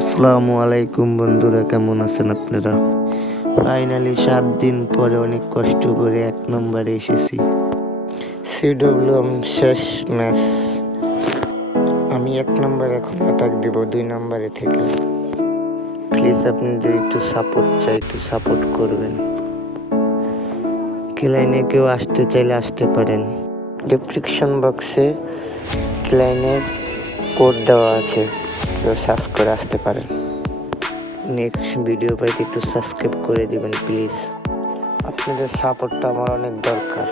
আসসালামু আলাইকুম বন্ধুরা, কেমন আছেন আপনারা? ফাইনালি সাত দিন পরে অনেক কষ্ট করে এক নম্বরে এসেছি। সিডব্লিউএম শেষ ম্যাচ। আমি এক নম্বরে এখন অ্যাটাক দিব, দুই নম্বরে থেকে। প্লিজ আপনাদের একটু সাপোর্ট চাই, একটু সাপোর্ট করবেন। ক্লাইনে কেউ আসতে চাইলে আসতে পারেন। ডিসক্রিপশন বক্সে ক্লাইনের কোড দেওয়া আছে। সার্চ করে আসতে পারেন। নেক্সট ভিডিও পাইতে একটু সাবস্ক্রাইব করে দিবেন প্লিজ আপনাদের সাপোর্টটা আমার অনেক দরকার।